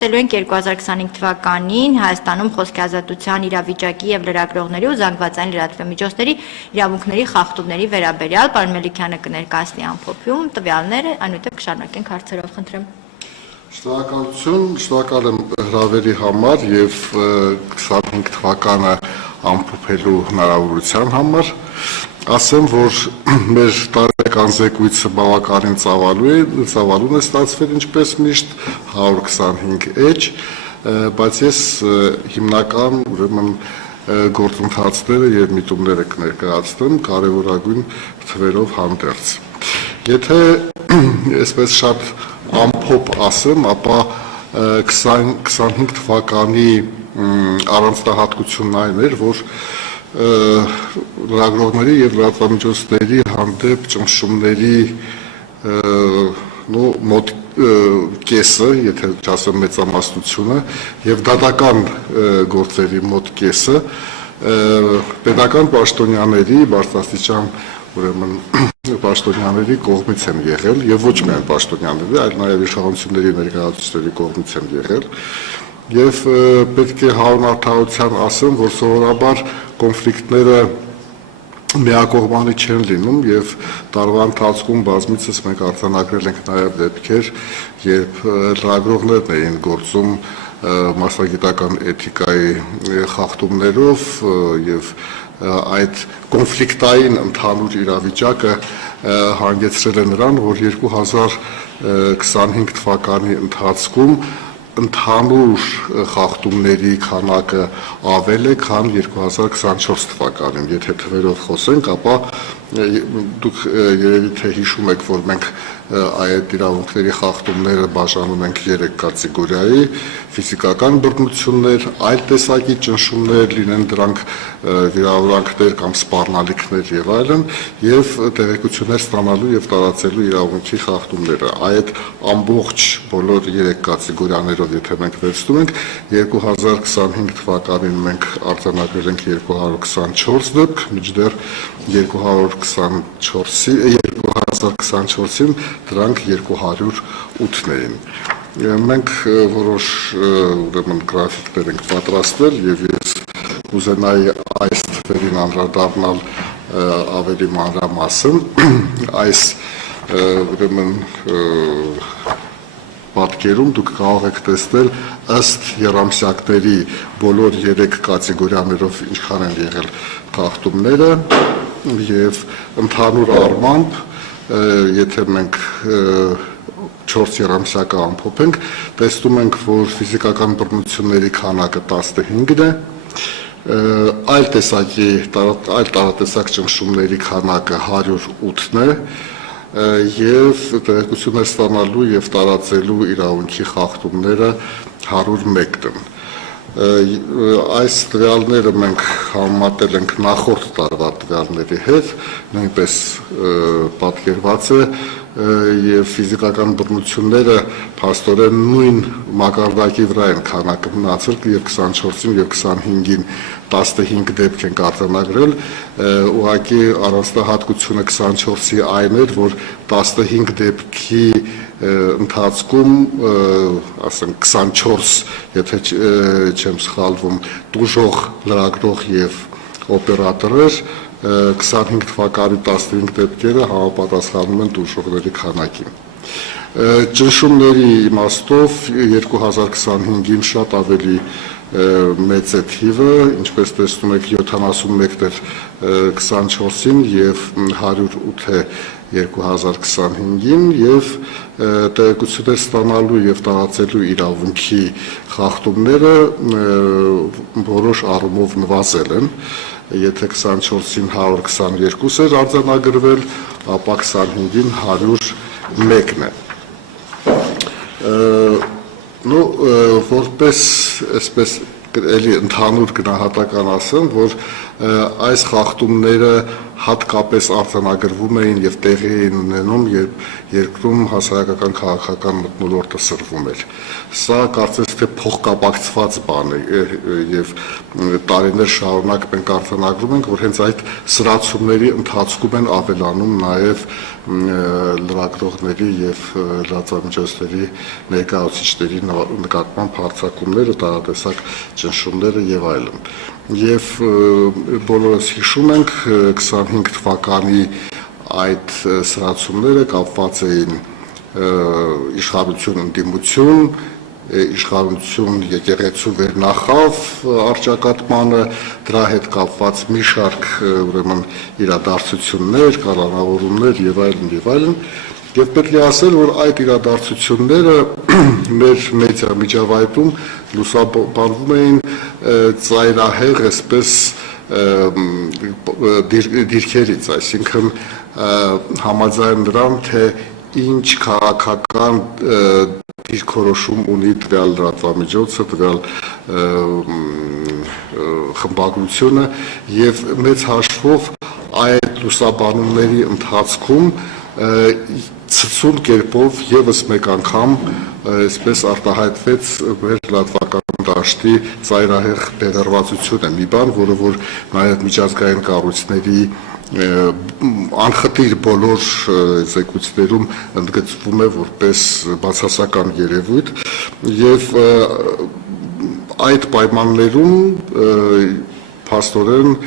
Տելու ենք 2025 թվականին Հայաստանում խոսքի ազատության իրավիճակի եւ լրագրողների ու զանգվածային լրատվամիջոցների իրավունքների խախտումների վերաբերյալ պարոն Մելիքյանը կներկայացնի ամփոփում տվյալները, այնուհետև կշարունակենք հարցերով, խնդրեմ։ Շնորհակալ եմ հրավերի համար եւ 25 թվականը ամփոփելու հնարավորության համար։ Ասեմ, որ մեր տարեկան զեկույցը բավականին ծավալուն է ստացվել, ինչպես միշտ 125 էջ, բայց ես հիմնական ուրեմն գործընթացները եւ միտումները կներկայացնեմ կարևորագույն թվերով հանդերձ։ Եթե այսպես շատ ամփոփ ասեմ, ապա 25 թվականի առանձնահատկությունն այն էր, որ լրագրողների եւ լրատվամիջոցների հանդեպ ճնշումների մոտ կեսը, եթե չասեմ մեծամասնությունը, եւ դատական գործերի մոտ կեսը պետական պաշտոնյաների բարձրաստիճան ուրեմն պաշտոնյաների կողմից են եղել եւ ոչ միայն պաշտոնյաների, այլ նաեւ իշխանությունների ներկայացուցիչների կողմից են եղել։ Եվ պետք է հանրահավաքության ասեմ, որ սովորաբար կոնֆլիկտները միակողմանի չեն լինում եւ տարվա ընթացքում բազմիցս մենք արձանագրել ենք նաեւ դեպքեր, երբ լրագրողներն էին գործում մասնագիտական էթիկայի խախտումներով եւ այդ կոնֆլիկտային ընդհանուր իրավիճակը հանգեցրել է նրան, որ 2025 թվականի ընթացքում ընդհանուր խախտումների քանակը ավել է, քան 2024 թվականին։ Եթե թվերով խոսենք, ապա դուք երևի թե հիշում եք, որ մենք այդ իրավունքների խախտումները բաժանում ենք 3 կատեգորիայի՝ ֆիզիկական բռնություններ, այլ տեսակի ճնշումներ, լինեն դրանք վիրավորանքներ կամ սպառնալիքներ եւ այլն, եւ տեղեկություններ ստանալու եւ տարածելու իրավունքի խախտումները։ Այդ ամբողջ բոլոր 3 կատեգորիաներով եթե մենք վերցնում ենք 2025 թվականին մենք արձանագրել ենք 224 դեպք, մինչդեռ 2024-ին դրանք 208 էին։ Մենք որոշ ուրեմն գրաֆիկներ ենք պատրաստել եւ ես կուզենայի այս թվերին անդրադառնալ ավելի մանրամասն։ Այս ուրեմն պատկերում դուք կարող եք տեսնել ըստ երամսյակների բոլոր 3 կատեգորիաներով ինչքան են եղել խախտումները եւ ընդհանուր առմամբ եթե մենք 4 երամսյակը ամփոփենք, տեսնում ենք, որ ֆիզիկական բռնությունների քանակը 15-ն է, այլ տարատեսակ ճնշումների քանակը 108-ն է, եւ տեղեկություններ ստանալու եւ տարածելու իրավունքի խախտումները 101-ն են։ Այս տվյալները մենք համեմատել ենք նախորդ տարվա տվյալների հետ, նույնպես պատկերված է եւ ֆիզիկական բռնությունները փաստորեն նույն մակարդակի վրա են քանակը մնացել եւ 24-ին եւ 25-ին 15 դեպք են արձանագրել, ուղղակի առանձնահատկությունը 24-ի այն էր, որ 15 դեպքի ընթացքում, ասենք 24, եթե չեմ սխալվում, տուժող լրագրող եւ օպերատոր էր, 25 թվականի 15 դեպքերը համապատասխանում են տուժողների քանակին։ Ճնշումների իմաստով 2025-ին շատ ավելի մեծ է թիվը, ինչպես տեսնում եք 71 էր 24-ին եւ 108 է 2025-ին եւ տեղեկություններ ստանալու եւ տարածելու իրավունքի խախտումները որոշ առումով նվազել են։ Եթե 24-ին 122 էր արձանագրվել, ապա 25-ին 101-ն է։ Որպես այսպես էլի ընդհանուր գնահատական ասեմ, որ այս խախտումները հատկապես արձանագրվում էին եւ տեղի էին ունենում, երբ երկրում հասարակական քաղաքական մթնոլորտը սրվում էր։ Սա կարծես թե փոխկապակցված բան է եւ տարիներ շարունակ մենք արձանագրում ենք, որ հենց այդ սրացումների ընթացքում են ավելանում նաեւ լրագրողների եւ լրատվամիջոցների ներկայացուցիչների նկատմամբ հարձակումները, տարատեսակ ճնշումները եւ այլն։ Եվ բոլորս հիշում ենք 25 թվականի այդ սրացումները կապված էին իշխանություն ընդդիմություն, իշխանություն եկեղեցու վերնախավ առճակատմանը, դրա հետ կապված մի շարք ուրեմն իրադարձություններ, կանոնավորումներ եւ այլն եւ այլն։ Եվ պետք է ասել, որ այդ իրադարձությունները մեր մեդիա միջավայրում լուսաբանվում էին ծայրահեղ այսպես դիրքերից, այսինքն համաձայն նրան, թե ինչ քաղաքական դիրքորոշում ունի տվյալ լրատվամիջոցը, տվյալ խմբագրությունը եւ մեծ հաշվով այդ լուսաբանումների ընթացքում ցցուն կերպով եւս մեկ անգամ այսպես արտահայտվեց մեր լրատվական դաշտի ծայրահեղ բեղեռվածությունը, մի բան, որը որ նաեւ միջազգային կառույցների անխտիր բոլոր զեկույցներում ընդգծվում է որպես բացասական երևույթ եւ այդ պայմաններում փաստորեն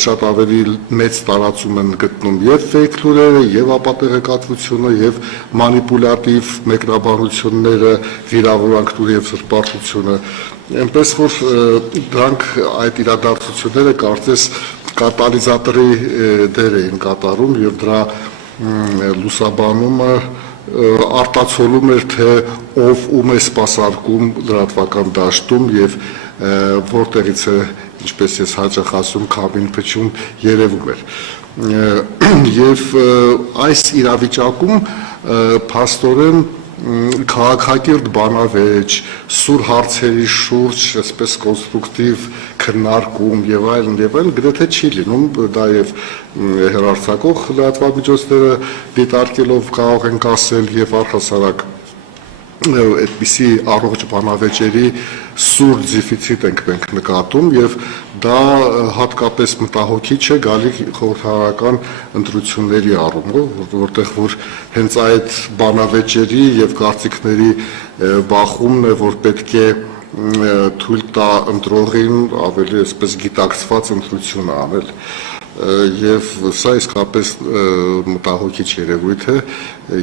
շատ ավելի մեծ տարածում են գտնում եւ ֆեյք լուրերը, եւ ապատեղեկատվությունը, եւ մանիպուլատիվ մեկնաբանությունները, վիրավորանքները եւ սրբարտությունը, այնպես որ դրանք այդ իրադարձությունները կարծես կատալիզատորի դեր էին կատարում եւ դրա լուսաբանումը արտացոլում էր, թե ով ում է սպասարկում լրատվական դաշտում եւ որտեղից է, ինչպես ես հաճախ ասում, քամին փչում երևում էր։ Եվ այս իրավիճակում փաստորեն քաղաքակիրթ բանավեճ, սուր հարցերի շուրջ, այսպես կոնստրուկտիվ քննարկում եւ այլն գրեթե չի լինում, դա եւ հեռարձակող լրատվամիջոցները դիտարկելով կարող են ասել եւ առհասարակ այդպիսի առողջ բանավեճերի սուր դեֆիցիտ ենք մենք նկատում եւ դա հատկապես մտահոգիչ է գալի խորհրդարական ընտրությունների առումով, որտեղ որ հենց այդ բանավեճերի եւ կարծիքների բախումն է, որ պետք է թույլ տա ընտրողին ավելի այսպես գիտակցված ընտրություն անել եւ սա իսկապես մտահոգիչ երևույթ է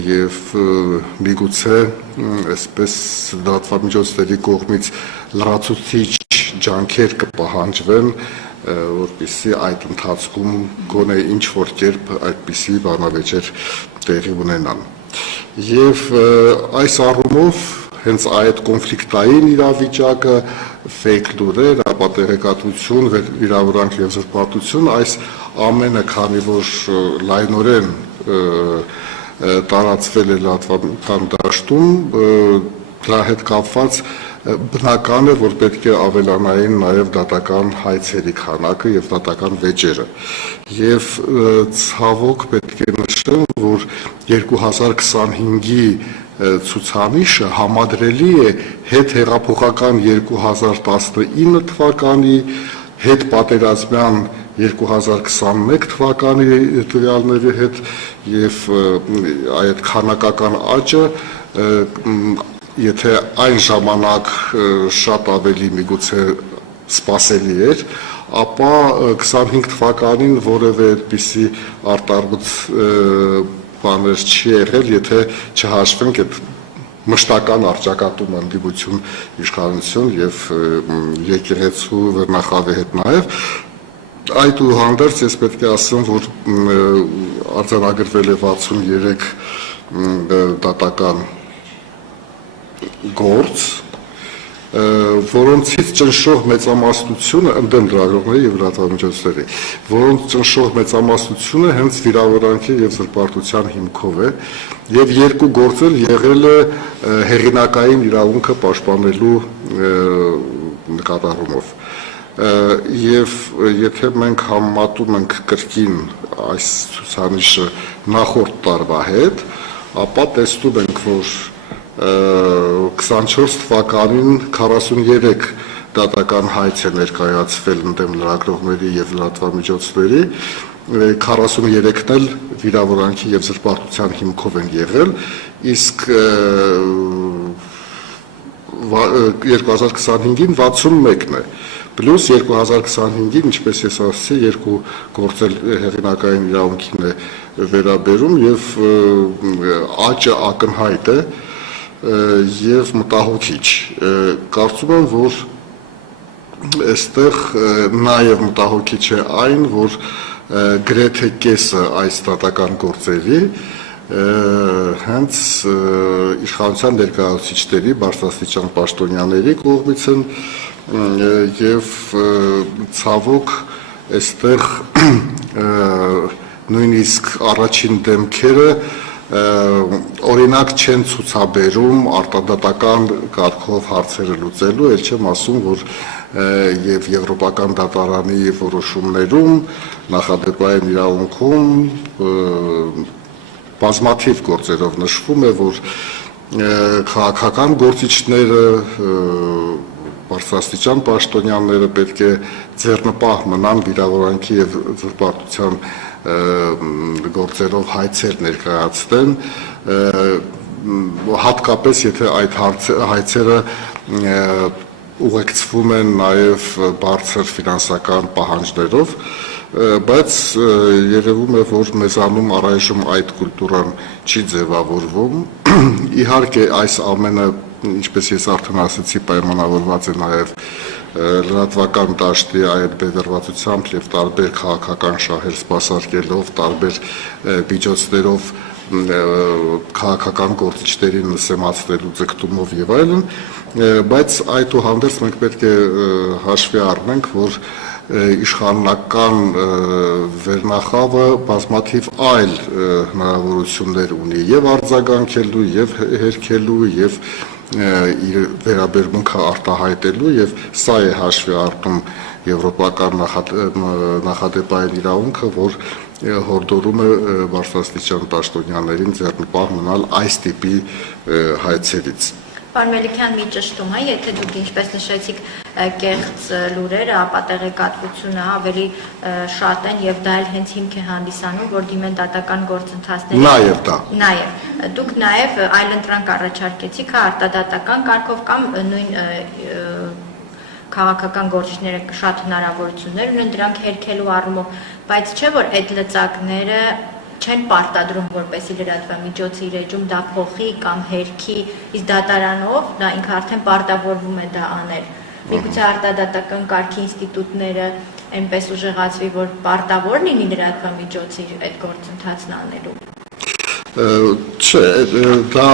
եւ միգուցե այսպես լրատվամիջոցների կողմից լրացուցիչ ջանքեր կպահանջվեն, որպեսզի այդ ընթացքում գոնե ինչ որ կերպ այդպիսի բանավեճեր տեղի ունենան։ Եվ այս առումով հենց այդ կոնֆլիկտային իրավիճակը, ֆեյք լուրեր, ապատեղեկատվություն, վիրավորանք եւ զրպարտություն, այս ամենը, քանի որ լայնորեն տարածվել է լրատվական դաշտում, դրա հետ կապված բնական է, որ պետք է ավելանային նաև դատական հայցերի քանակը եւ դատական վեճերը։ Եվ ցավոք պետք է նշեմ, որ 2025-ի ցուցանիշը համադրելի է հետ հեղափոխական 2019 թվականի, հետ պատերազմյան 2021 թվականի տվյալների հետ եւ այդ քանակական աճը եթե այն ժամանակ շատ ավելի միգուցե սպասելի էր, ապա 25 թվականին որևէ այդպիսի արտարբուց բաներ չի եղել, եթե չհաշվենք այդ մշտական առճակատում ընդդիմություն իշխանություն եւ եկեղեցու վերնախավի հետ նաեւ այդուհանդերձ ես պետք է ասեմ, որ արձանագրվել է 63 դատական գործ, որոնցից ճնշող մեծամասնությունը ընդդեմ լրագրողների եւ լրատվամիջոցների, որոնց ճնշող մեծամասնությունը հենց վիրավորանքի եւ զրպարտության հիմքով է եւ երկու գործ էլ եղել է հեղինակային իրավունքը պաշտպանելու նկատառումով։ եւ եթե մենք համեմատում ենք կրկին այս ցուցանիշը նախորդ տարվա հետ, ապա տեսնում ենք, որ 24 թվականին 43 դատական հայց է ներկայացվել ընդդեմ լրագրողների եւ լրատվամիջոցների, 43-ն էլ վիրավորանքի եւ զրպարտության հիմքով են եղել, իսկ 2025-ին 61-ն է, պլյուս 2025-ին, ինչպես ես ասացի, երկու գործել հեղինակային իրավունքին է վերաբերում եւ աճը ակնհայտ է եւ մտահոգիչ։ Կարծում եմ, որ այստեղ նաեւ մտահոգիչ է այն, որ գրեթե կեսը այս դատական գործերի հենց իշխանության ներկայացուցիչների, բարձրաստիճան պաշտոնյաների կողմից են եւ ցավոք այստեղ նույնիսկ առաջին դեմքերը օրինակ չեն ցուցաբերում արտադատական կարգով հարցերը լուծելու, ել չեմ ասում, որ եւ եվրոպական դատարանի որոշումներում նախադեպային իրավունքում բազմաթիվ գործերով նշվում է, որ քաղաքական գործիչները, բարձրաստիճան պաշտոնյաները պետք է ձեռնպահ մնան վիրավորանքի եւ զրպարտության գործերով հայցեր ներկայացնեն, հատկապես եթե այդ հայցերը ուղեկցվում են նաև բարձր ֆինանսական պահանջներով, բայց երևում է, որ մեզանում առայժմ այդ կուլտուրան չի ձևավորվում։ Իհարկե այս ամենը, ինչպես ես արդեն ասացի, պայմանավորված է նաև լրատվական դաշտի այդ բևեռվածությամբ եւ տարբեր քաղաքական շահեր սպասարկելով, տարբեր միջոցներով քաղաքական գործիչներին նսեմացնելու ձգտումով եւ այլն, բայց այդուհանդերձ մենք պետք է հաշվի առնենք, որ իշխանական վերնախավը բազմաթիվ այլ հնարավորություններ ունի եւ արձագանքելու, եւ հերքելու, եւ իր վերաբերմունքը արտահայտելու, եւ սա է հաշվի առնում եվրոպական նախադեպային իրավունքը, որ հորդորում է բարձրաստիճան պաշտոնյաներին ձեռնպահ մնալ այս տիպի հայցերից։ Պարոն Մելիքյան, մի ճշտում է, եթե դուք ինչպես նշեցիք կեղծ լուրերը, ապա տեղեկատվությունը ավելի շատ են եւ դա էլ հենց հիմք է հանդիսանում, որ դիմեն դատական գործընթացների։ Նաեւ դա։ Նաեւ դուք նաեւ այլընտրանք առաջարկեցիք արտադատական կարգով կամ նույն քաղաքական գործիչները շատ հնարավորություններ ունեն դրանք հերքելու առումով, բայց չէ որ այդ լծակները չեն պարտադրում, որպեսի լրատվամիջոցը իր էջում դա փոխի կամ հերքի, իսկ դատարանով դա ինքը արդեն պարտավորվում է դա անել։ Միգուցե արտադատական կարգի ինստիտուտները այնպես ուժեղացվի, որ պարտավոր լինի լրատվամիջոցը այդ գործընթացն անելու։ Չէ, դա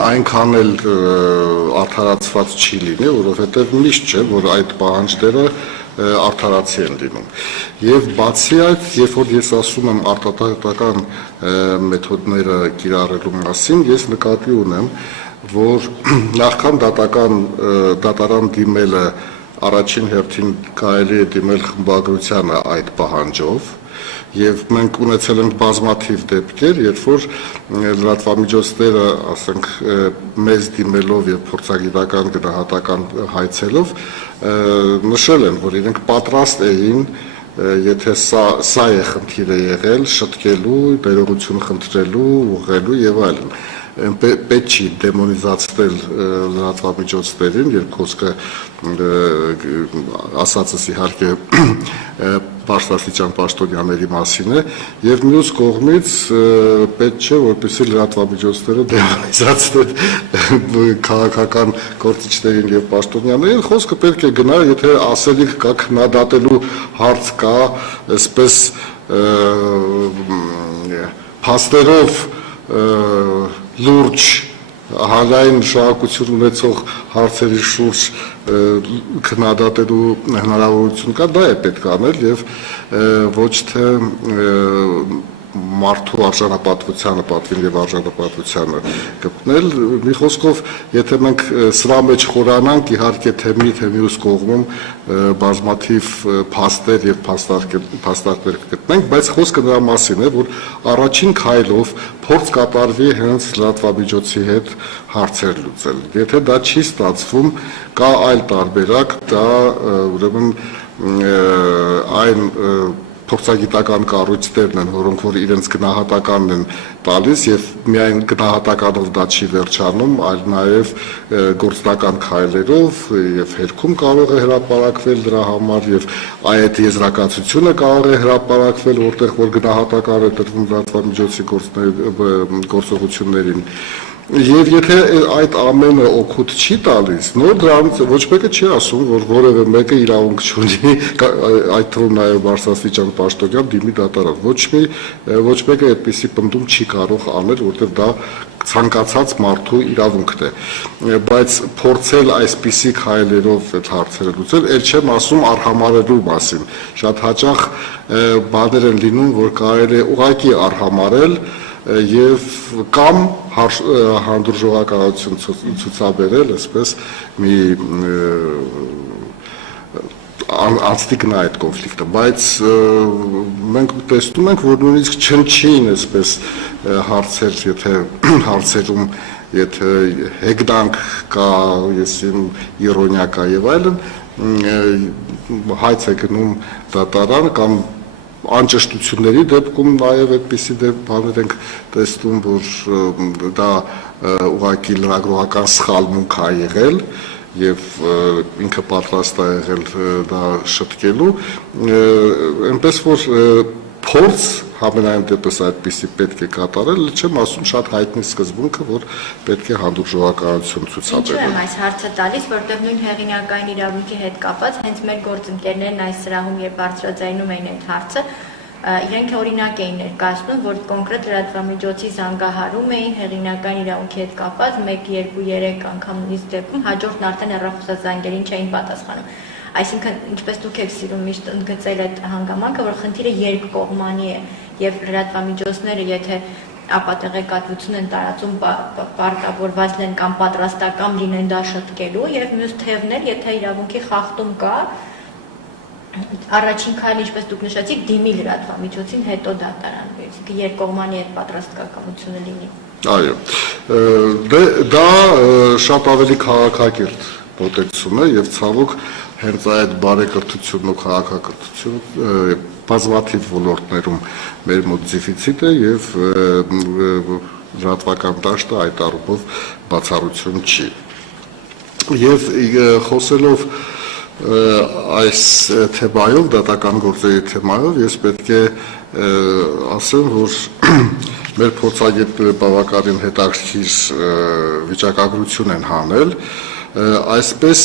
այնքան էլ արդարացված չի լինի, որովհետև միշտ չէ, որ այդ պահանջները արդարացի են լինում։ Եվ բացի այդ, երբ որ ես ասում եմ արտադատական մեթոդները կիրառելու մասին, ես նկատի ունեմ, որ նախքան դատարան դիմելը առաջին հերթին կարելի է դիմել խմբագրությանը այդ պահանջով, եւ մենք ունեցել ենք բազմաթիվ դեպքեր, երբ որ լրատվամիջոցները, ասենք, մեզ դիմելով եւ փորձագիտական գնահատական հայցելով նշել են, որ իրենք պատրաստ էին, եթե սա է խնդիրը եղել, շտկելու, ներողություն խնդրելու, ուղղելու եւ այլն։ Պետք չի դեմոնիզացնել լրատվամիջոցներին, երբ խոսքը ասածս իհարկե բարձրաստիճան պաշտոնյաների մասին է, եւ մյուս կողմից պետք չէ, որպեսզի լրատվամիջոցները դեմոնիզացնեն քաղաքական գործիչներին եւ պաշտոնյաներին, խոսքը պետք է գնա, եթե ասելիք կա, քննադատելու հարց կա, այսպես փաստերով լուրջ հանրային նշանակություն ունեցող հարցերի շուրջ քննադատելու հնարավորություն կա, դա է պետք անել եւ ոչ թե մարդու արժանապատվությանը, պատվին եւ արժանապատվությանը գտնել։ Մի խոսքով, եթե մենք սրա մեջ խորանանք, իհարկե թե մյուս կողմում բազմաթիվ փաստեր եւ փաստարկներ կգտնենք, բայց խոսքը նրա մասին է, որ առաջին քայլով փորձ կատարվի հենց լրատվամիջոցի հետ հարցեր լուծել։ Եթե դա չի ստացվում, կա այլ տարբերակ, դա ուրեմն այն փորձագիտական կառույցներն են, որոնք որ իրենց գնահատականն են տալիս եւ միայն գնահատականով դա չի վերջանում, այլ նաեւ գործնական քայլերով եւ հերքում կարող է հրապարակվել դրա համար եւ այդ եզրակացությունը կարող է հրապարակվել, որտեղ որ գնահատական է տրվում լրատվամիջոցի գործողություններին։ Եվ եթե այդ ամենը օգուտ չի տալիս, նոր դրանից ոչ մեկը չի ասում, որ որևէ մեկը իրավունք չունի, այդ թվում նաև բարձրաստիճան պաշտոնյան դիմի դատարան։ Ոչ մեկը այդպիսի պնդում չի կարող անել, որտեղ դա ցանկացած մարդու իրավունքն է։ Բայց փորձել այսպիսի քայլերով այդ հարցերը լուծել, ել չեմ ասում արհամարելու մասին։ Շատ հաճախ բաներ են լինում, որ կարելի է ուղղակի արհամարել եւ կամ հանդուրժողականություն ցուցաբերել, այսպես մի անցնիկն այդ կոնֆլիկտը, բայց մենք տեսնում ենք, որ նույնիսկ չնչին այսպես հարցեր, եթե հարցերում եթե հեգնանք կա, եսիմ իրոնիա կա եւ այլն, հայց է գնում դատարան կամ անճշտությունների դեպքում նաև այդպիսի բաներ ենք տեսնում, որ դա ուղղակի լրագրողական սխալմունք է եղել եւ ինքը պատրաստ է եղել դա շտկելու, այնպես որ փորձ համենայն դեպս այդպիսի պետք է կատարել, չեմ ասում շատ հայտնի սկզբունքը, որ պետք է հանդուրժողականություն ցուցաբերել։ Ինչու եմ այս հարցը տալիս, որտեղ նույն հեղինակային իրավունքի հետ կապված հենց մեր գործընկերներն այս սրահում երբ բարձրաձայնում էին այդ հարցը, իրենք օրինակ էին ներկայացնում, որ կոնկրետ լրատվամիջոցի զանգահարում էին հեղինակային իրավունքի հետ կապված 1, 2, 3 անգամ նույնիսկ դեպքում հաջորդն արդեն հեռախոսազանգերին չէին պատասխանում։ Այսինքն, ինչպես դուք եք սիրում միշտ ընդգծել այդ հանգամանքը, որ խնդիրը երկկողմանի է եւ լրատվամիջոցները, եթե ապատեղեկատվություն են տարածում, պարտավորված են կամ պատրաստական լինեն դա շտկելու եւ մյուս թևներ, եթե իրավունքի խախտում կա, առաջին քայլը, ինչպես դուք նշեցիք, դիմի լրատվամիջոցին, հետո դատարան, այսինքն երկկողմանի այդ պատրաստակամությունը լինի։ Այո, դա շատ ավելի քաղաքակիրթ մոտեցում է եւ ցավոք հենց այդ բարեկրթությունն ու քաղաքակրթությունը բազմաթիվ ոլորտներում մեր մոտ դեֆիցիտ է եւ լրատվական դաշտը այդ առումով բացառություն չի։ Եվ խոսելով այս թեմայով, դատական գործերի թեմայով, ես պետք է ասեմ, որ մեր փորձագետները բավականին հետաքրքիր վիճակագրություն են հանել, այսպես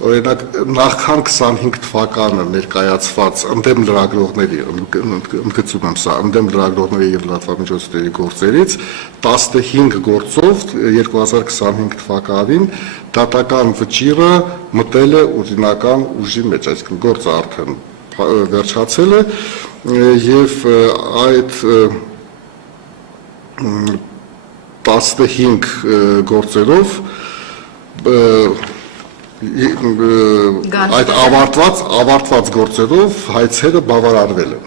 օրինակ նախքան 25 թվականը ներկայացված ընդդեմ լրագրողների, ընդգծում եմ սա, ընդդեմ լրագրողների եւ լրատվամիջոցների գործերից 15 գործով 2025 թվականին դատական վճիռը մտել է օրինական ուժի մեջ, այսինքն գործը արդեն վերջացել է եւ այդ 15 գործերով այդ ավարտված գործերով հայցերը բավարարվել են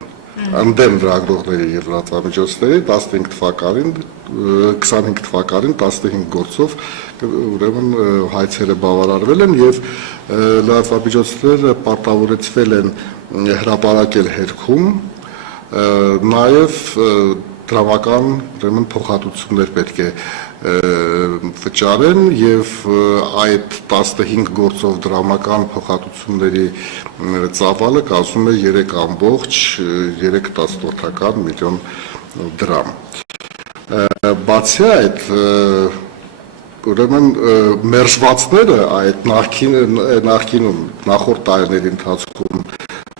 ընդդեմ լրագրողների եւ լրատվամիջոցների 15 թվականին 25 թվականին 15 գործով ուրեմն հայցերը բավարարվել են եւ լրատվամիջոցները պարտավորեցվել են հրապարակել հերքում նաեւ դրամական ուրեմն փոխհատուցումներ պետք է վճարեն եւ այդ 15 գործով դրամական փոխհատուցումների ծավալը կազմում է 3.3 միլիոն դրամ։ Բացի այդ ուրեմն մերժվածները այդ նախկինում նախորդ տարիների ընթացքում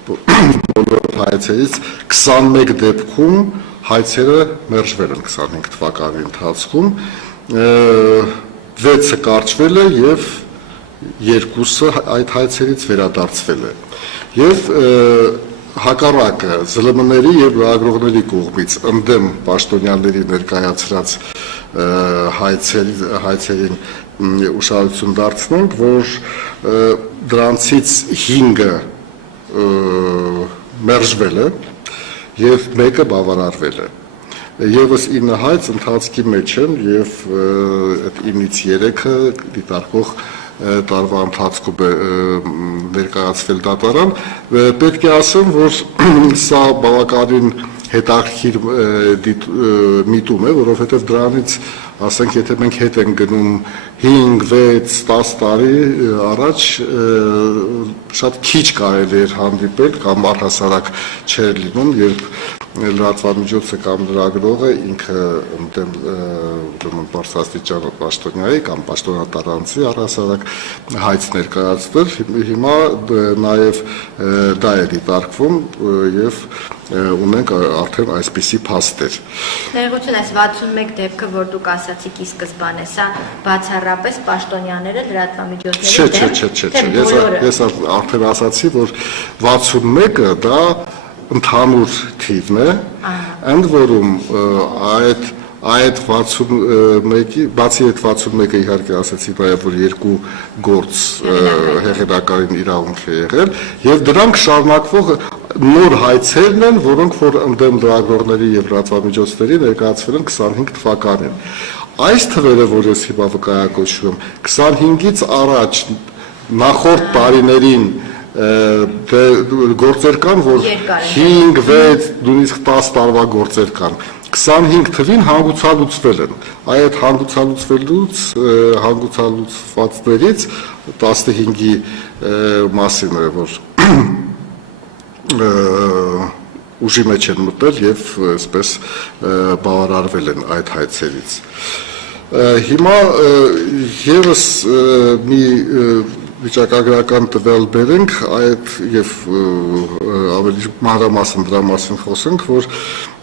բոլոր հայցերից 21 դեպքում հայցերը մերժվել են 25 թվականի ընթացքում 6-ը կարճվել է եւ 2-ը այդ հայցերից վերադարձվել է եւ հակառակը ԶԼՄ-ների եւ լրագրողների կողմից ընդդեմ պաշտոնյաների ներկայացրած հայցերին ուշադրություն դարձնենք, որ դրանցից 5-ը մերժվել է եւ մեկը բավարարվել է։ Եվս 9 հայց ընթացքի մեջ են եւ այդ 9-ից 3-ը դիտարկող տարվա ընթացքում ներկայացվել դատարան, պետք է ասեմ, որ սա բավականին հետաքրքիր միտում է, որովհետև դրանից, ասենք, եթե մենք հետ ենք գնում 5, 6, 10 տարի առաջ, շատ քիչ կարելի էր հանդիպել կամ առհասարակ չէր լինում, երբ լրատվամիջոցը կամ լրագրողը ինքը ընդդեմ բարձրաստիճան պաշտոնյայի կամ պաշտոնատարանցի առհասարակ հայց ներկայացվել, հիմա նաև դա է դիտարկվում եւ ունենք արդեն այսպիսի փաստեր։ Ներողություն, այս 61 դեպքը, որ դուք ասացիք ի սկզբանե, սա բացառապես պաշտոնյաները լրատվամիջոցների դեմ, Ես արդեն ասացի, որ 61-ը դա ընդհանուր թիվն է, ընդ որում այդ 61-ի, բացի այդ 61-ը իհարկե ասացի նաև, որ 2 գործ հեղինակային իրավունք է եղել, եւ դրանք շարունակվող նոր հայցերն են, որոնք որ ընդդեմ լրագրողների եւ լրատվամիջոցների ներկայացվել են 25 թվականին։ Այս թվերը, որ ես հիմա վկայակոչում եմ, 25-ից առաջ նախորդ տարիներին գործեր կան, որ 5, 6, նույնիսկ 10 տարվա գործեր կան, 25 թվին հանգուցալուծվել են, այդ հանգուցալուծվածներից 15-ի մասին է, որ ուժի մեջ են մտել եւ այսպես բավարարվել են այդ հայցերից։ Հիմա եւս մի վիճակագրական տվյալ բերենք այդ եւ ավելի մանրամասն դրա մասին խոսենք, որ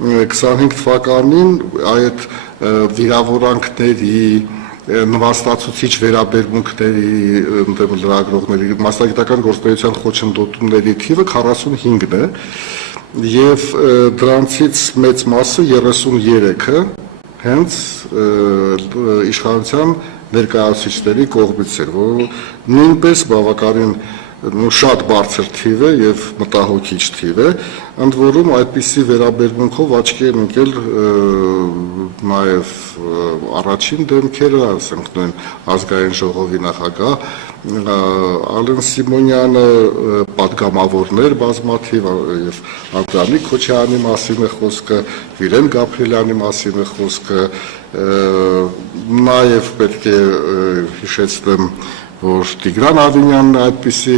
25 թվականին այդ վիրավորանքների նվաստացուցիչ վերաբերմունքների ընդդեմ լրագրողների մասնագիտական գործունեության խոչընդոտումների թիվը 45-ն է եւ դրանցից մեծ մասը 33-ը հենց իշխանության ներկայացուցիչների կողմից էր, որ նույնպես բավականին շատ բարձր թիվ է եւ մտահոգիչ թիվ է, ընդ որում այդպիսի վերաբերմունքով աչքի են ընկել նաեւ առաջին դեմքերը, ասենք նույն ազգային ժողովի նախագահ Ալեն Սիմոնյանը, պատգամավորներ բազմաթիվ եւ Անդրանիկ Քոչարյանի մասին է խոսքը, Վիրեն Գաբրիելյանի մասին է խոսքը, նաեւ պետք է հիշեցնեմ, որ Տիգրան Ավինյանն այդպիսի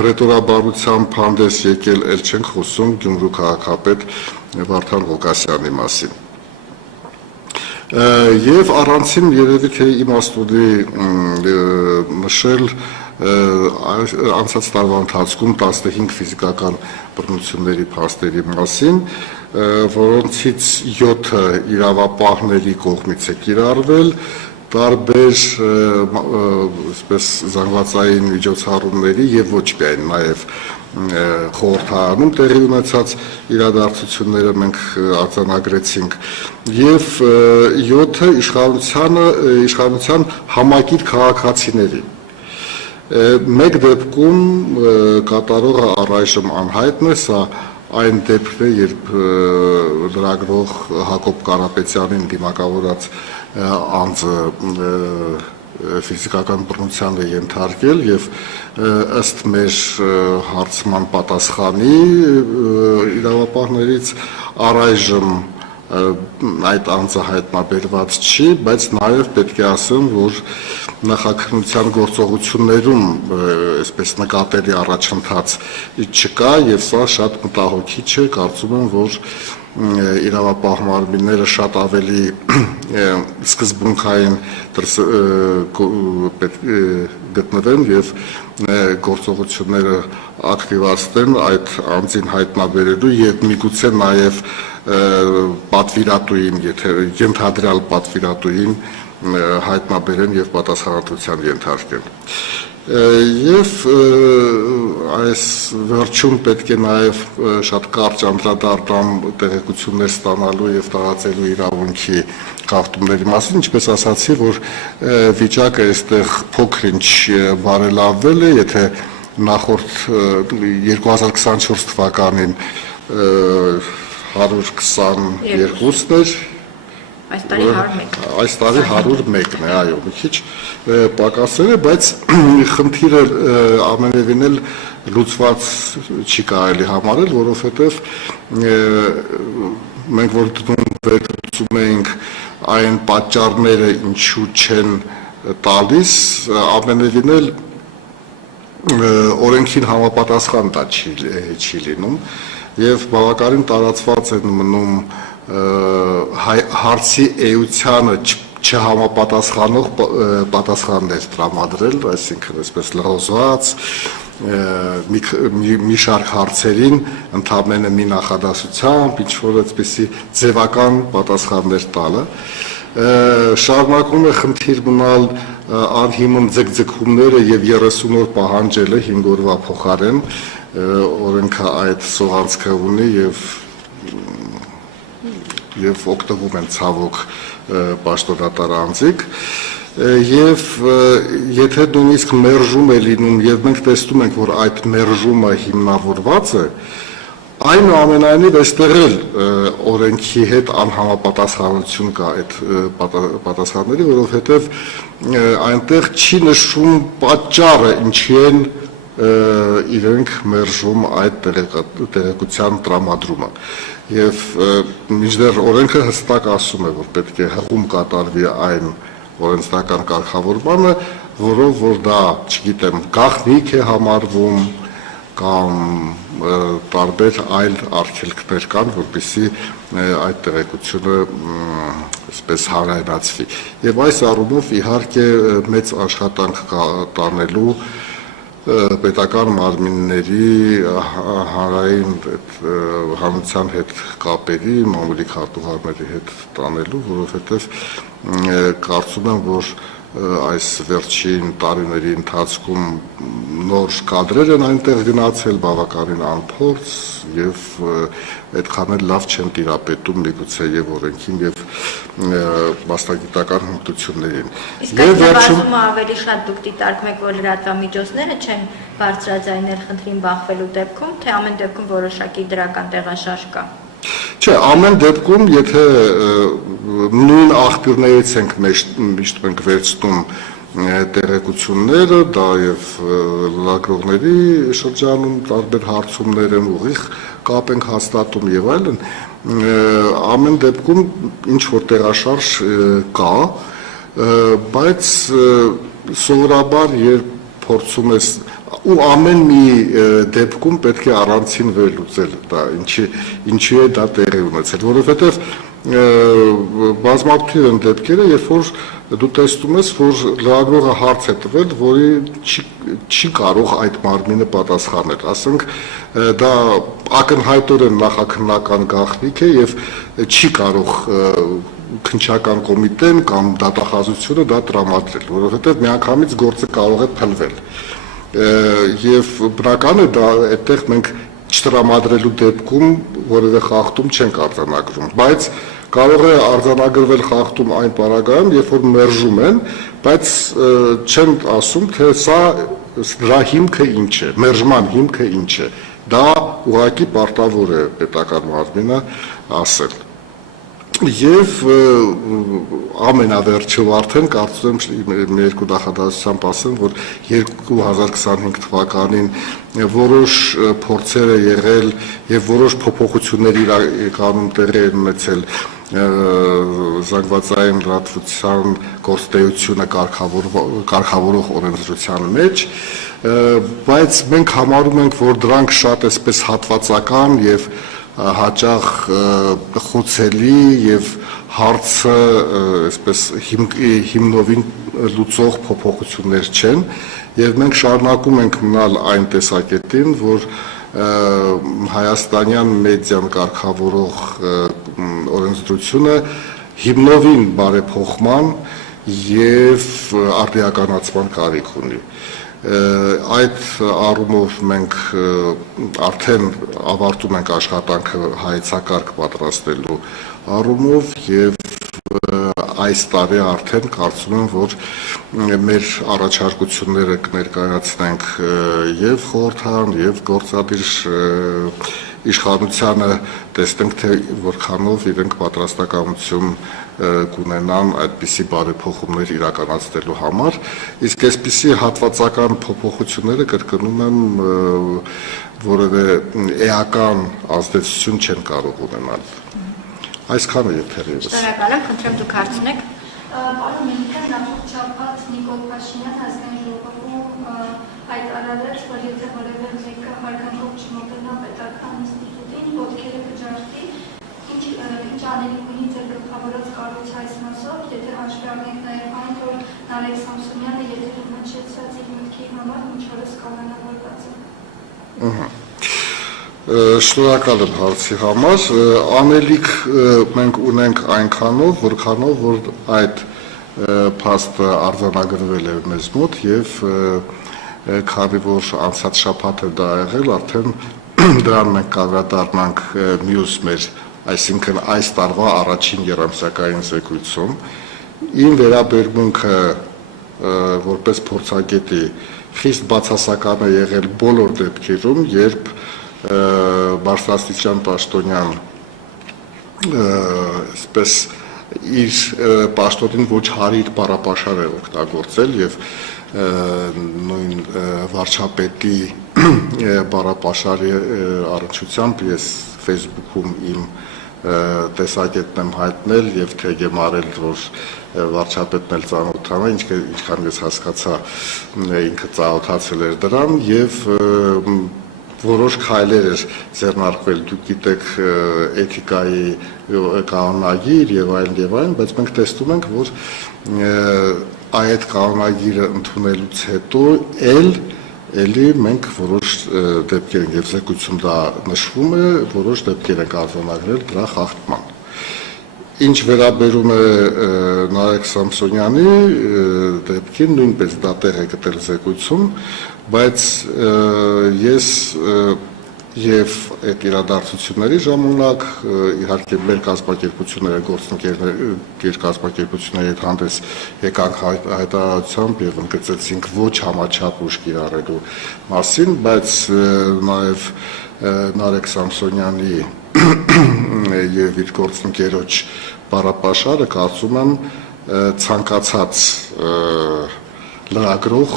հռետորաբարությամբ հանդես եկել, էլ չենք խոսում Գյումրու քաղաքապետ Վարդան Ղուկասյանի մասին։ Եվ առանցին երևի թե իմաստունի նշել անցած տարվա ընթացքում 15 ֆիզիկական բռնությունների փաստերի մասին, որոնցից 7-ը իրավապահների կողմից է կիրառվել, տարբեր այսպես զանգվածային միջոցառումների եւ ոչ միայն նաեւ խորհրդարանում տեղի ունեցած իրադարձությունները մենք արձանագրեցինք եւ 7-ը իշխանության համակիր քաղաքացիների։ Մեկ դեպքում կատարողը առայժմ անհայտն է, սա այն դեպքն է, երբ լրագրող Հակոբ Կարապետյանին դիմակավորած անձը ֆիզիկական բռնության է ենթարկել եւ ըստ մեր հարցման պատասխանի իրավապահներից առայժմ այդ անձը հայտնաբերված չի, բայց նաեւ պետք է ասեմ, որ նախաքննության գործողություններում այսպես նկատելի առաջընթաց չկա եւ սա շատ մտահոգիչ է, կարծում եմ, որ իրավապահ մարմինները շատ ավելի սկզբունքային գտնվեն եւ գործողությունները ակտիվացնեն այդ անձին հայտնաբերելու եւ միգուցե նաեւ պատվիրատուին, եթե ենթադրյալ պատվիրատուին հայտնաբերեն եւ պատասխանատվության ենթարկեն։ Եվ այս վերջում պետք է նաև շատ կարճ անդրադառնամ տեղեկություններ ստանալու եւ տարածելու իրավունքի խախտումների մասին, ինչպես ասացի, որ վիճակը այստեղ փոքր-ինչ բարելավվել է, եթե նախորդ 2024 թվականին 122-ն էր, Այս տարի 101։ Այս տարի 101-ն է, այո, մի քիչ պակասել է, բայց խնդիրը ամենևին էլ լուծված չի կարելի համարել, որովհետև մենք որ վերլուծում ենք այն պատճառները, ինչու չեն տալիս, ամենևին էլ օրենքին համապատասխան դա չի լինում, եւ բավականին տարածված են մնում հարցի էությանը չհամապատասխանող պատասխաններ տրամադրել, այսինքն այսպես լղոզված, մի շարք հարցերին ընդամենը մի նախադասությամբ, ինչ-որ այսպիսի ձևական պատասխաններ տալը, շարունակում է խնդիր մնալ անհիմն ձգձգումները եւ 30 օր պահանջելը 5 օրվա փոխարեն, օրենքը այդ սողանցքը ունի եւ օգտվում են ցավոք պաշտոնատար անձիկ եւ եթե նույնիսկ մերժում է լինում եւ մենք տեսնում ենք որ այդ մերժումը հիմնավորված է այնուամենայնիվ այստեղ էլ օրենքի հետ անհամապատասխանություն կա այդ պատասխանների որովհետեւ այնտեղ չի նշվում պատճառը ինչի են իրենք մերժում այդ տեղեկության տրամադրումը եւ մինչդեռ օրենքը հստակ ասում է որ պետք է հղում կատարվի այն օրենսդրական կարգավորմանը որով որ դա չգիտեմ գաղտնիք է համարվում կամ տարբեր այլ արգելքներ կան որպեսզի այդ տեղեկությունը այսպես հանրայնացվի եւ այս առումով իհարկե մեծ աշխատանք տանելու պետական մարմինների հանրային հանրության հետ կապերի, մամուլի քարտուղարների հետ տանելու, որովհետև կարծում եմ, որ այս վերջին տարիների ընթացքում նոր կադրեր են այնտեղ գնացել, բավականին անփորձ եւ այդքան էլ լավ չեն տիրապետում միգուցե եւ օրենքին եւ մասնագիտական հմտություններին։ Իսկ վերջում ավելի շատ դուք դիտարկում եք, որ լրատվամիջոցները չեն բարձրաձայնել խնդրին բախվելու դեպքում, թե ամեն դեպքում որոշակի դրական տեղաշարժ կա։ Չէ, ամեն դեպքում, եթե նույն աղբյուրներից ենք միշտ մենք վերցնում տեղեկությունները, դա եւ լրագրողների շրջանում տարբեր հարցումներ են ուղիղ կապ ենք հաստատում եւ այլն, ամեն դեպքում ինչ որ տեղաշարժ կա, բայց սովորաբար երբ փորձում ես ու ամեն մի դեպքում պետք է առանցին վերլուծել դա ինչի է դա տեղի ունեցել որովհետև բազմաթիվ են դեպքերը երբ որ դու տեսնում ես որ լրագրողը հարց է տվել որի չի կարող այդ մարմինը պատասխանել ասենք դա ակնհայտորեն նախաքննական գաղտնիք է եւ չի կարող քննչական կոմիտեն կամ դատախազությունը դա տրամադրել որովհետեւ միանգամից գործը կարող է փլվել եւ բնական է դա այդտեղ մենք չտրամադրելու դեպքում որևէ խախտում չենք արձանագրում բայց կարող է արձանագրվել խախտում այն պարագայում երբ որ մերժում են բայց չեն ասում թե սա դրա հիմքը ինչ է մերժման հիմքը ինչ է դա ուղղակի պարտավոր է պետական մարմինը ասել Եվ ամենավերջով արդեն կարծում եմ երկու նախադասությամբ ասեմ, որ 2025 թվականին որոշ փորձեր է եղել եւ որոշ փոփոխություններ իրականում տեղի են ունեցել զանգվածային լրատվության գործունեությունը կարգավորող օրենսդրության մեջ, բայց մենք համարում ենք, որ դրանք շատ էսպես հատվածական եւ հաճախ խոցելի եւ հարցը այսպես հիմնովին լուծող փոփոխություններ չեն եւ մենք շարունակում ենք մնալ այն տեսակետին որ հայաստանյան մեդիան կարգավորող օրենսդրությունը հիմնովին բարեփոխման եւ արդիականացման կարիք ունի։ Այդ առումով մենք արդեն ավարտում ենք աշխատանքը հայեցակարգ պատրաստելու առումով եւ այս տարի արդեն կարծում եմ, որ մեր առաջարկությունները կներկայացնենք եւ խորհրդարան եւ գործադիր իշխանությանը, տեսնենք թե որքանով իրենք պատրաստակամություն կունենան այդպիսի բարեփոխումներ իրականացնելու համար, իսկ այսպիսի հատվածական փոփոխությունները կրկնում եմ որևէ էական ազդեցություն չեն կարող ունենալ։ Այսքանը եւ թերևս։ Շնորհակալ եմ, խնդրեմ դուք հարցնեք։ Պարոն Մելիքյան, նախորդ շաբաթ Նիկոլ Փաշինյանը ազգային ժողովում հայտարարեց, որ եթե որևէ մեկը հարգանքով չմոտենա պետական ինստիտուտին, ոտքերը կջարդի, ինչ անելիք ունի ձեր գլխավորած կառույցի այս մասով, եթե հաշվի առնենք նաև այն, որ Նարեկ Սամսոնյանը եթերում հնչեցրած իր մտքի համար մինչ օրս կանոնավորված է։ Շնորհակալ եմ հարցի համար, անելիք մենք ունենք այնքանով, որքանով, որ այդ փաստը արձանագրվել է մեզ մոտ եւ քանի որ անցած շաբաթ է դա եղել, արդեն դրան մենք կավարտանանք մյուս մեր, այսինքն այս տարվա առաջին երամսյակային զեկույցում, իմ վերաբերմունքը որպես փորձագետի խիստ բացասական է եղել բոլոր դեպքերում, երբ բարձրաստիճան պաշտոնյան այսպես իր պաշտոնին ոչ հարիր բառապաշար է օգտագործել եւ նույն վարչապետի բառապաշարի առնչությամբ ես Facebook-ում իմ տեսակետն եմ հայտնել եւ թեգ եմ արել, որ վարչապետն էլ ծանոթանա, ինչքան ես հասկացա ինքը ծանոթացել էր դրան եւ որոշ քայլեր էր ձեռնարկվել, դուք գիտեք էթիկայի կանոնագիր եւ այլն, բայց մենք տեսնում ենք, որ այդ կանոնագիրը ընդունելուց հետո էլի մենք որոշ դեպքեր եւ զեկույցում դա նշվում է, որոշ դեպքեր ենք արձանագրել դրա խախտման։ Ինչ վերաբերում է Նարեկ Սամսոնյանի դեպքին, նույնպես դա տեղ է գտել զեկույցում, բայց ես եւ այդ իրադարձությունների ժամանակ իհարկե մեր կազմակերպությունները գործընկերներ կազմակերպությունների հետ հանդես եկանք հայտարարությամբ եւ ընդգծեցինք ոչ համաչափ ուժ կիրառելու մասին, բայց նաեւ Նարեկ Սամսոնյանի եւ իր գործընկերոջ բառապաշարը կարծում եմ ցանկացած լրագրող,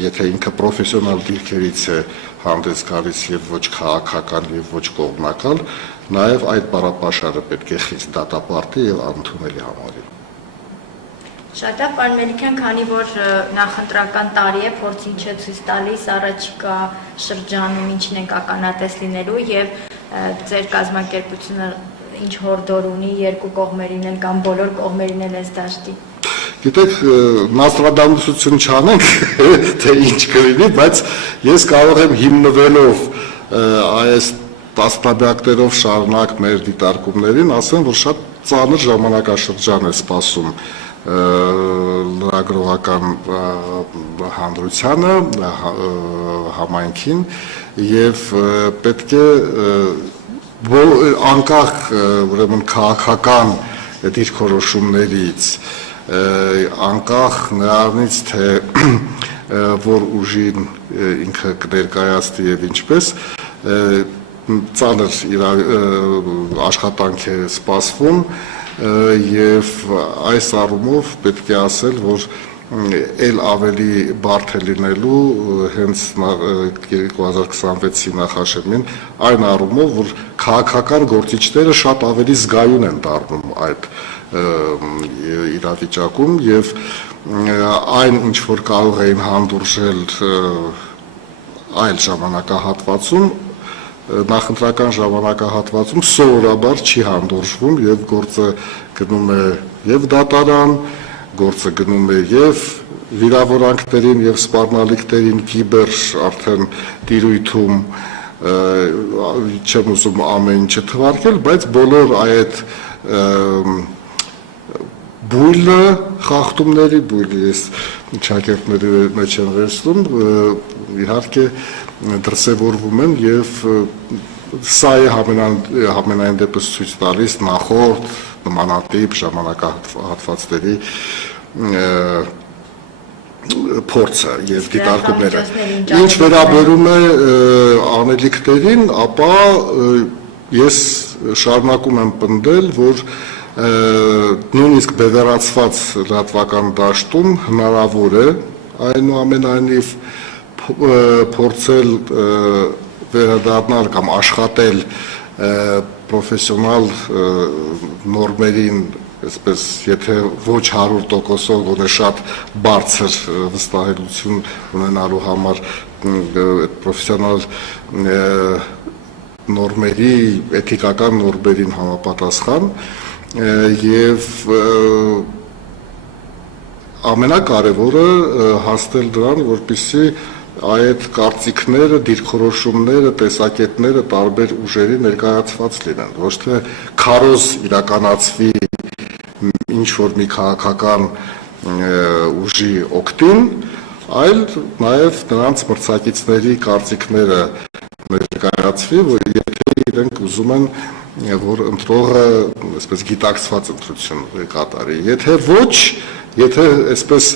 եթե ինքը պրոֆեսիոնալ դիրքերից է հանդես գալիս եւ ոչ քաղաքական եւ ոչ կողմնակալ, նաեւ այդ բառապաշարը պետք է խիստ դատապարտի եւ անընդունելի համարի։ Շատ լավ, պարոն Մելիքյան, քանի որ նախընտրական տարի է, փորձին չէ ցույց տալիս առաջիկա շրջանում ինչն ենք ականատես լինելու եւ ձեր կազմակերպությունը ինչ հորդոր ունի երկու կողմերին էլ կամ բոլոր կողմերին էլ այս դաշտի։ Գիտեք, նաստրադամուսություն չանենք, թե ինչ կլինի, բայց ես կարող եմ հիմնվելով այս տասնամյակներով շարունակ մեր դիտարկումներին, ասեմ, որ շատ ծանր ժամանակաշրջան է սպասում լրագրողական հանրությանը, համայնքին եւ պետք է անկախ ուրեմն քաղաքական դիրքորոշումներից անկախ նրանից թե որ ուժին ինքը կներկայացնի եւ ինչպես ծանր աշխատանք է սպասվում եւ այս առումով պետք է ասել, որ էլ ավելի բարդ է լինելու հենց 2026-ի նախաշեմին այն առումով, որ քաղաքական գործիչները շատ ավելի զգայուն են դառնում այդ իրավիճակում եւ այն ինչ որ կարող էին հանդուրժել այլ ժամանակահատվածում նախընտրական ժամանակահատվածում սովորաբար չի հանդուրժվում եւ գործը գնում է եւ դատարան, գործը գնում է եւ վիրավորանքներին եւ սպառնալիքներին կիբեր արդեն տիրույթում չեմ ուզում ամեն ինչը թվարկել, բայց բոլոր այդ բույլը խախտումների բույլը ես շակերտների մեջ եմ վերցնում իհարկե դրսևորվում են եւ սա է համենայն դեպս ցույց տալիս նախորդ նմանատիպ ժամանակահատվածների փորձը եւ դիտարկումները ինչ վերաբերում է անելիքներին ապա ես շարունակում եմ պնդել որ նույնիսկ բևեռացված լրատվական դաշտում հնարավոր է այնուամենայնիվ փորձել վերադառնալ կամ աշխատել պրոֆեսիոնալ նորմերին այսպես եթե ոչ 100%-ով գոնե շատ բարձր վստահելիություն ունենալու համար պրոֆեսիոնալ նորմերի, էթիկական նորմերին համապատասխան եւ ամենակարևորը հասնել դրան, որպեսզի այդ կարծիքները, դիրքորոշումները, տեսակետները տարբեր ուժերի ներկայացված լինեն, ոչ թե քարոզ իրականացվի ինչ որ մի քաղաքական ուժի օգտին, այլ նաև նրանց մրցակիցների կարծիքները ներկայացվի, որ եթե իրենք ուզում են, որ ընտրողը այսպես գիտակցված ընտրություն կատարի, եթե ոչ, եթե այսպես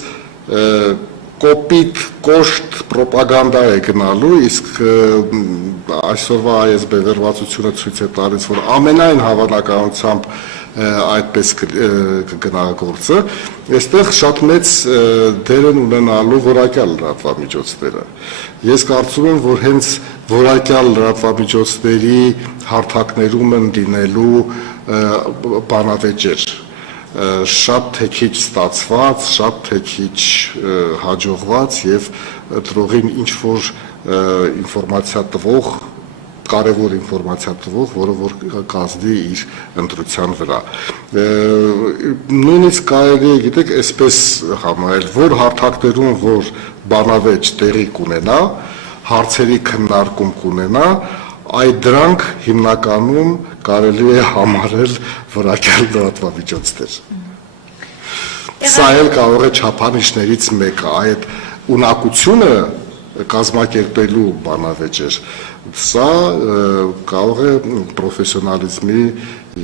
կոպիտ կոշտ պրոպագանդա է գնալու, իսկ այսօրվա այս բևեռվածությունը ցույց է տալիս, որ ամենայն հավանականությամբ այդպես կգնա գործը, այստեղ շատ մեծ դեր են ունենալու որակյալ լրատվամիջոցները։ Ես կարծում եմ, որ հենց որակյալ լրատվամիջոցների հարթակներում են լինելու բանավեճեր, շատ թե քիչ ստացված, շատ թե քիչ հաջողված եւ դրողին ինչ որ ինֆորմացիա տվող կարևոր ինֆորմացիա տվող, որը որ կազդի իր ընտրության վրա։ Նույնիսկ կարելի է, գիտեք, այսպես համարել, որ հարթակներում, որ բանավեճ տեղի կունենա, հարցերի քննարկում կունենա, այդ դրանք հիմնականում կարելի է համարել որակյալ լրատվամիջոցներ։ Սա էլ կարող է չափանիշներից մեկը, այդ ունակությունը կազմակերպելու բանավեճեր, սա կարող է պրոֆեսիոնալիզմի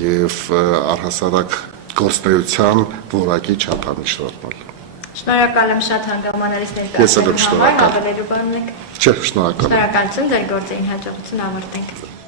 եւ առհասարակ գործնեության որակի չափանիշ դառնալ։ Շնորհակալ եմ շատ հանգամանալից ներկայացնելու համար, հավելելու բան ունեք։ Չէ, շնորհակալ։ Շնորհակալություն, ձեր գործին հաջողություն ավարտենք։